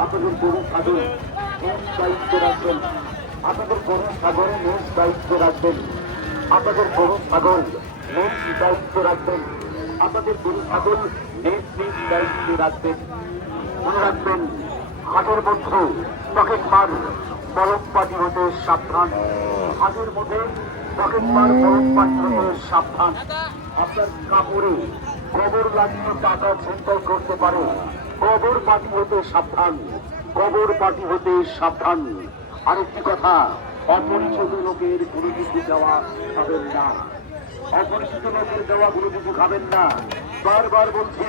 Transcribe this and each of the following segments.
আপনাদের গরু ছাগল দায়িত্ব রাখবেন আপনাদের গরু ছাগল নিজ দায়িত্ব রাখবেন আপনাদের গরু ছাগল নিজ দায়িত্ব রাখবেন আপনাদের গরু ছাগল নিজ নিজ রাখবেন মনে রাখবেন হাটের মধ্যে পকেট মার বলক পাটি হতে সাবধান হাটের মধ্যে পকেট মার বলক সাবধান। আপনার কাপড়ে কবর লাগিয়ে টাকা ছিনতাই করতে পারে। কবর পাটি হতে সাবধান। কবর পাটি হতে সাবধান। আরেকটি কথা, অপরিচিত লোকের কিছু দেওয়া খাবেন না। অপরিচিত লোকের দেওয়া কিছু খাবেন না। বারবার বলছি,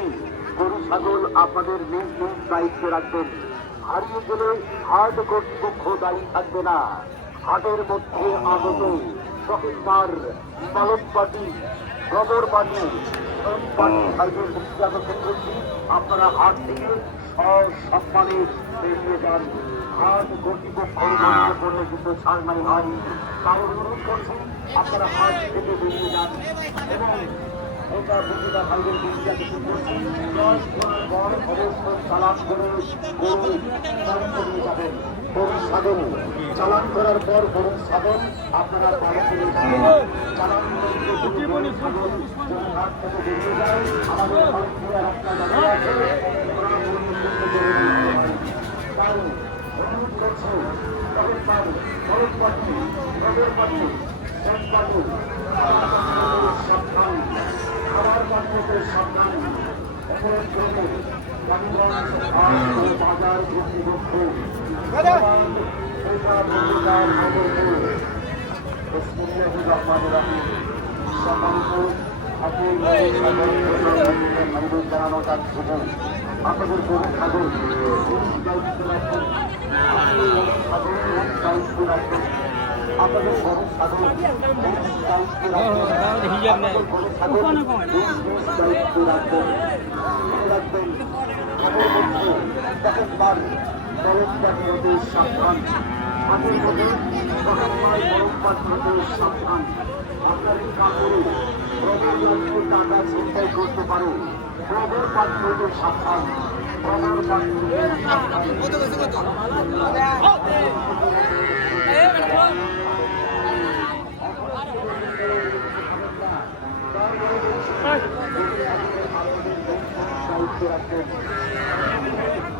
গরু, ছাগল আপনাদের নিজ নিজ দায়িত্বে রাখবেন। হারিয়ে গেলে হাট কর্তৃপক্ষ দায়ী থাকবে না। হাটের মধ্যে আগত। শপিং মার পালক পাটি গবর পাটি আপনারা হাট থেকে সসম্মানে বেরিয়ে যান। মধ্যে পড়লে কিন্তু ছাড় নাই হয়। তাও অনুরোধ করছি আপনারা হাট থেকে বেরিয়ে যান। এবং এটা বুঝিটা ভাইদের বিদ্যা করছি দশ চালান করে গরু করে যাবেন। গরু ছাগল চালান করার পর গরু ছাগল আপনারা পালন করে চালান ছাগল হাট থেকে সাবধান। অপরাধ করবে বাজার কর্তৃপক্ষ আপনাদের গরু ছাগল আপনাদের গরু ছাগল আপনাদের গরু ছাগল রাখবেন রাখবেন খাবার মধ্যে তখন বাড়ি বরফ পাখি হতে সাবধান হাতের মধ্যে তখন মায় বরফ পাখি হতে সাবধান আপনার এই টাকা ছিনতাই করতে পারে প্রবল পাখি হতে সাবধান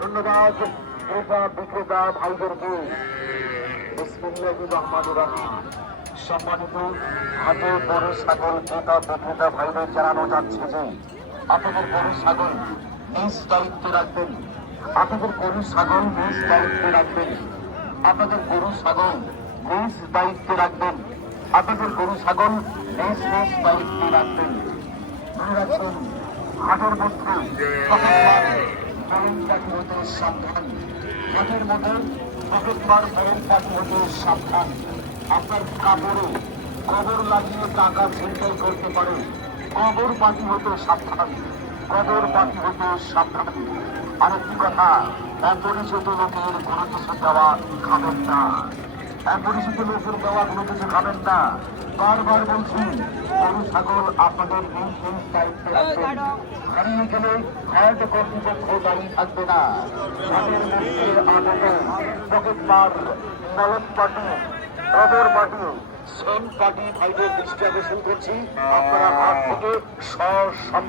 ধন্যবাদ। ক্রেতা বিক্রেতা ভাইদেরকে সম্মানিত হাটে বড় ছাগল ক্রেতা, বিক্রেতা ভাইদের জানানো যাচ্ছে যে, আপনাদের গরু ছাগল নিজ দায়িত্ব রাখবেন। আপনাদের গরু ছাগল নিজ দায়িত্ব রাখবেন। আপনাদের গরু ছাগল নিজ দায়িত্ব রাখবেন। আপনাদের গরু ছাগল নিজ নিজ দায়িত্ব রাখবেন। হাটের মধ্যে পাখি হতে সাবধান। হাটের মধ্যে প্রত্যেকবার পাখি হতে সাবধান। আপনার কাপড়ে কবর লাগিয়ে টাকা ছিনতাই করতে পারে। কবর পাখি হতে সাবধান। কবর পাখি হতে সাবধান। আরেকটি কথা অপরিচিত লোকের কোনো কিছু দেওয়া খাবেন না। অপরিচিত লোকের দেওয়া কোনো কিছু খাবেন না বারবার বলছি গরু ছাগল আপনাদের নিজ দায়িত্বে রাখবেন হারিয়ে গেলে হাট কর্তৃপক্ষ দাঁড়িয়ে থাকবে না হাটের মধ্যে পকেট মার নলদ কবর পাটি সেম পার্টি ভাইদের দৃষ্টি আকর্ষণ করছি আপনারা হাত থেকে সসম্মান